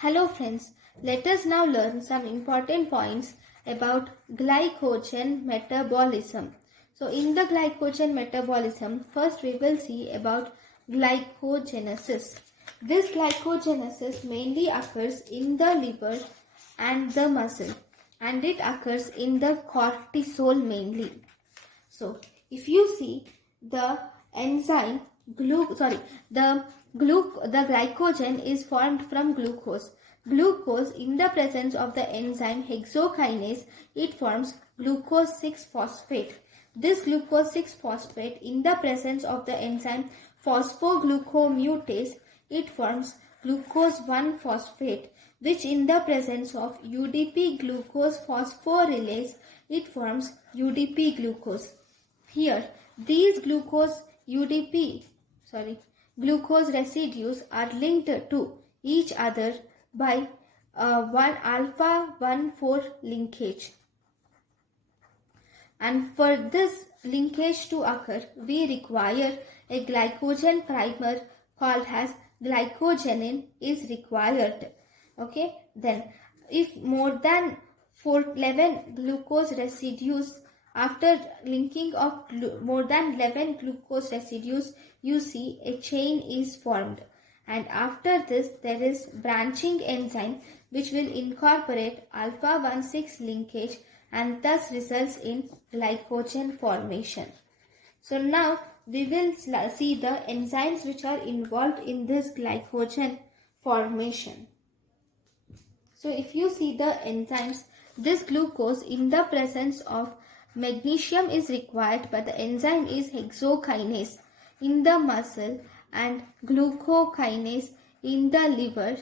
Hello friends, let us now learn some important points about glycogen metabolism. So in the glycogen metabolism, first we will see about glycogenesis. This glycogenesis mainly occurs in the liver and the muscle, and it occurs in the cortisol mainly. So if you see the enzyme the glycogen is formed from glucose. Glucose, in the presence of the enzyme hexokinase, it forms glucose 6-phosphate. This glucose 6-phosphate, in the presence of the enzyme phosphoglucomutase, it forms glucose 1-phosphate, which in the presence of UDP glucose phosphorylase, it forms UDP glucose. Here, these glucose residues are linked to each other by one alpha 1,4 linkage. And for this linkage to occur, we require a glycogen primer called as glycogenin is required. Okay, then if more than 11 glucose residues, after linking of more than 11 glucose residues, you see a chain is formed, and after this there is branching enzyme which will incorporate alpha 1,6 linkage and thus results in glycogen formation. So now we will see the enzymes which are involved in this glycogen formation. So if you see the enzymes, this glucose in the presence of magnesium is required, but the enzyme is hexokinase in the muscle and glucokinase in the liver.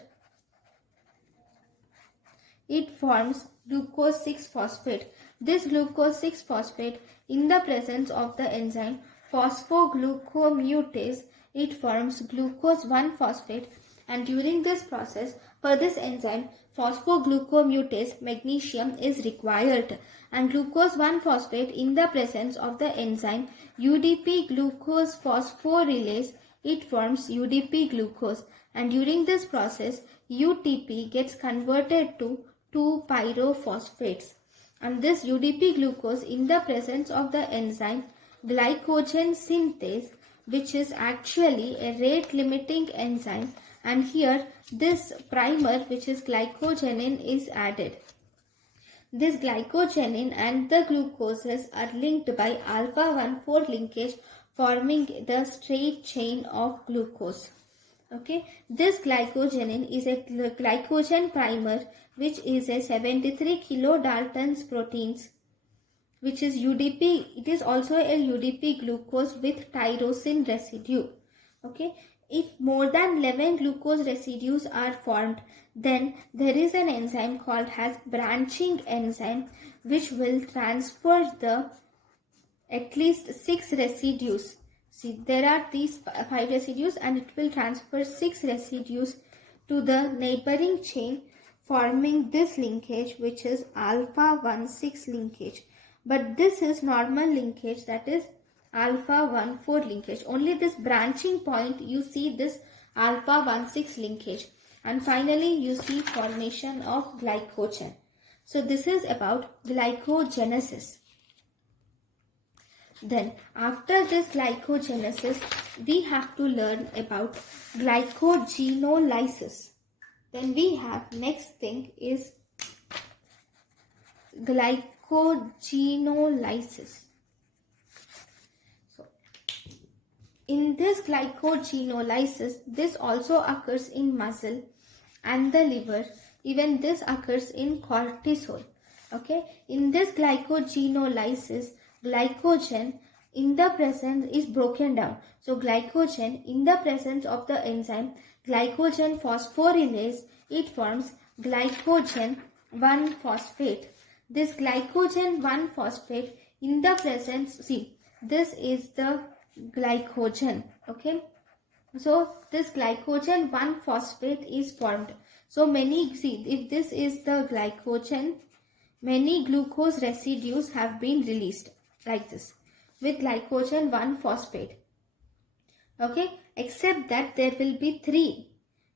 It forms glucose 6-phosphate. This glucose 6-phosphate, in the presence of the enzyme phosphoglucomutase, it forms glucose 1-phosphate, and during this process, for this enzyme phosphoglucomutase, magnesium is required, and glucose 1-phosphate, in the presence of the enzyme UDP glucose phosphorylase, it forms UDP glucose, and during this process UTP gets converted to 2 pyrophosphates, and this UDP glucose, in the presence of the enzyme glycogen synthase, which is actually a rate limiting enzyme, and here this primer, which is glycogenin, is added. This glycogenin and the glucoses are linked by alpha 1,4 linkage, forming the straight chain of glucose. Okay, this glycogenin is a glycogen primer which is a 73 kilodaltons proteins, which is UDP. It is also a UDP glucose with tyrosine residue. Okay, if more than 11 glucose residues are formed, then there is an enzyme called as branching enzyme which will transfer the at least 6 residues. See, there are these 5 residues, and it will transfer 6 residues to the neighboring chain, forming this linkage, which is alpha 1,6 linkage. But this is normal linkage, that is alpha 1,4 linkage. Only this branching point, you see this alpha 1,6 linkage, and finally you see formation of glycogen. So this is about glycogenesis. Then after this glycogenesis, we have to learn about glycogenolysis. Then we have next thing is glycogenolysis. So in this glycogenolysis, this also occurs in muscle and the liver. Even this occurs in cortisol. Okay, in this glycogenolysis, glycogen in the presence is broken down. So glycogen in the presence of the enzyme glycogen phosphorylase, it forms glycogen 1-phosphate. This glycogen 1-phosphate, in the presence, see, this is the glycogen. Okay, so this glycogen 1-phosphate is formed. So if this is the glycogen, many glucose residues have been released like this with glycogen 1-phosphate. Okay, except that there will be 3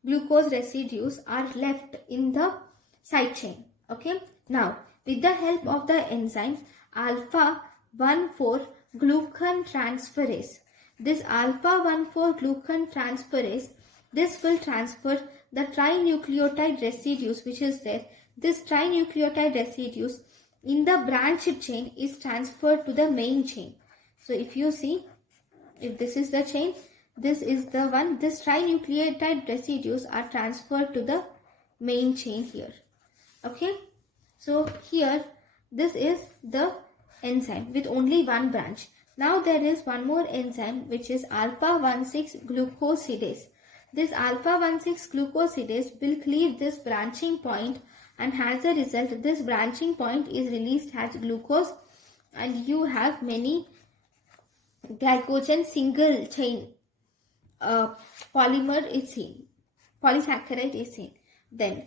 glucose residues are left in the side chain. Okay. Now, with the help of the enzyme alpha 1,4 glucan transferase, this alpha 1,4 glucan transferase, this will transfer the trinucleotide residues which is there. This trinucleotide residues in the branched chain is transferred to the main chain. So if you see, if this is the chain, this is the one, this trinucleotide residues are transferred to the main chain here. Okay. So here, this is the enzyme with only one branch. Now there is one more enzyme which is alpha-1,6 glucosidase. This alpha-1,6 glucosidase will cleave this branching point, and as a result this branching point is released as glucose, and you have many glycogen single chain polymer is seen, polysaccharide is seen. Then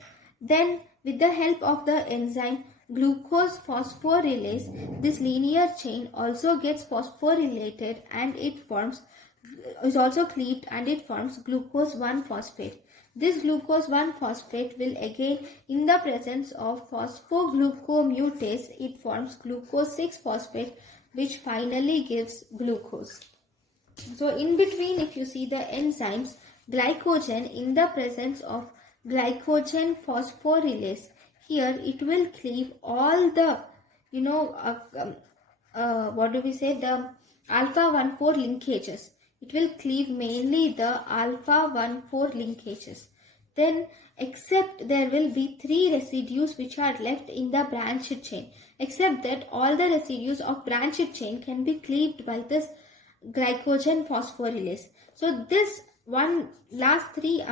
with the help of the enzyme glucose phosphorylase, this linear chain also gets phosphorylated and it forms, is also cleaved, and it forms glucose 1-phosphate. This glucose 1-phosphate will again, in the presence of phosphoglucomutase, it forms glucose 6-phosphate, which finally gives glucose. So in between, if you see the enzymes, glycogen in the presence of glycogen phosphorylase, here it will cleave all the, what do we say, the alpha 1,4 linkages. It will cleave mainly the alpha 1,4 linkages. Then, except there will be 3 residues which are left in the branched chain. Except that all the residues of branched chain can be cleaved by this glycogen phosphorylase. So this one last three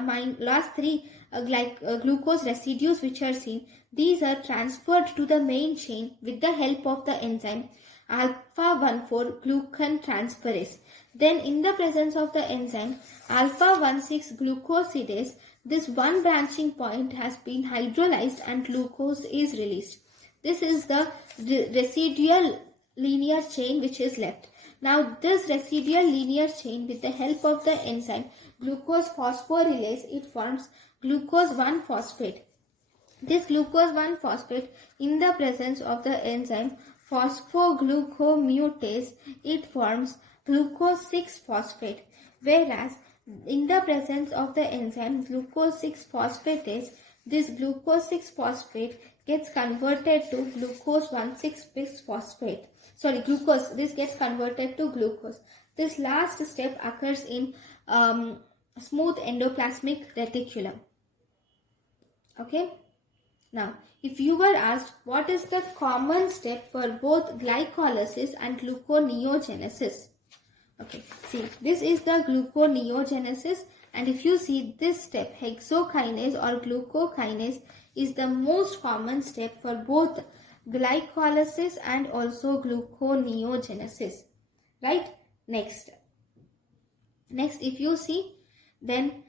glucose residues which are seen, these are transferred to the main chain with the help of the enzyme alpha 1,4 glucan transferase. Then in the presence of the enzyme alpha-1,6 glucosidase, this one branching point has been hydrolyzed and glucose is released. This is the residual linear chain which is left. Now this residual linear chain, with the help of the enzyme glucose phosphorylase, it forms glucose 1-phosphate. This glucose 1-phosphate, in the presence of the enzyme phosphoglucomutase, it forms glucose 6-phosphate. Whereas in the presence of the enzyme glucose 6-phosphatase, this glucose 6-phosphate gets converted to glucose 1,6-bisphosphate. Glucose, this gets converted to glucose. This last step occurs in smooth endoplasmic reticulum. Okay. Now, if you were asked what is the common step for both glycolysis and gluconeogenesis. Okay, see, this is the gluconeogenesis, and if you see this step, hexokinase or glucokinase is the most common step for both glycolysis and also gluconeogenesis. Right? Next, if you see, then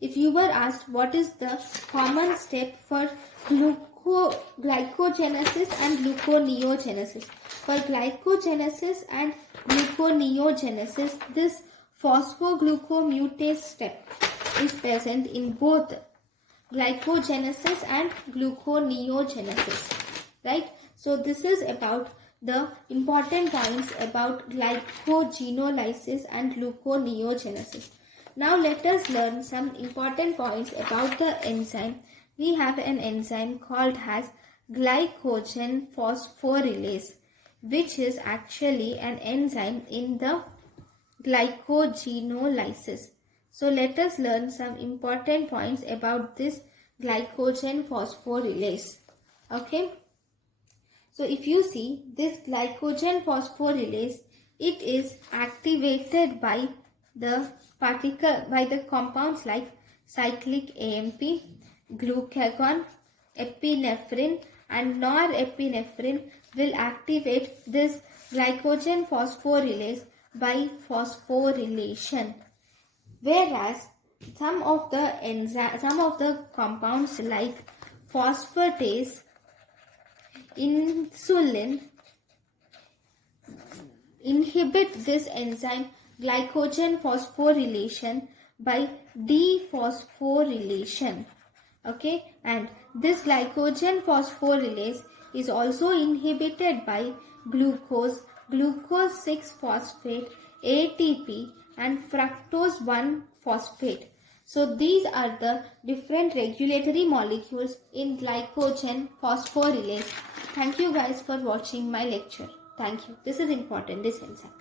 if you were asked what is the common step for glycogenesis and gluconeogenesis. For glycogenesis and gluconeogenesis, this phosphoglucomutase step is present in both glycogenesis and gluconeogenesis. Right? So this is about the important points about glycogenolysis and gluconeogenesis. Now let us learn some important points about the enzyme. We have an enzyme called as glycogen phosphorylase, which is actually an enzyme in the glycogenolysis. So let us learn some important points about this glycogen phosphorylase. Okay. So if you see this glycogen phosphorylase, it is activated by the compounds like cyclic AMP, glucagon, epinephrine, and norepinephrine will activate this glycogen phosphorylase by phosphorylation. Whereas some of the compounds like phosphatase, insulin inhibit this enzyme glycogen phosphorylation by dephosphorylation. Okay, and this glycogen phosphorylase is also inhibited by glucose 6 phosphate, ATP, and fructose 1 phosphate. So these are the different regulatory molecules in glycogen phosphorylase. Thank you guys for watching my lecture. Thank you. This is important, this enzyme.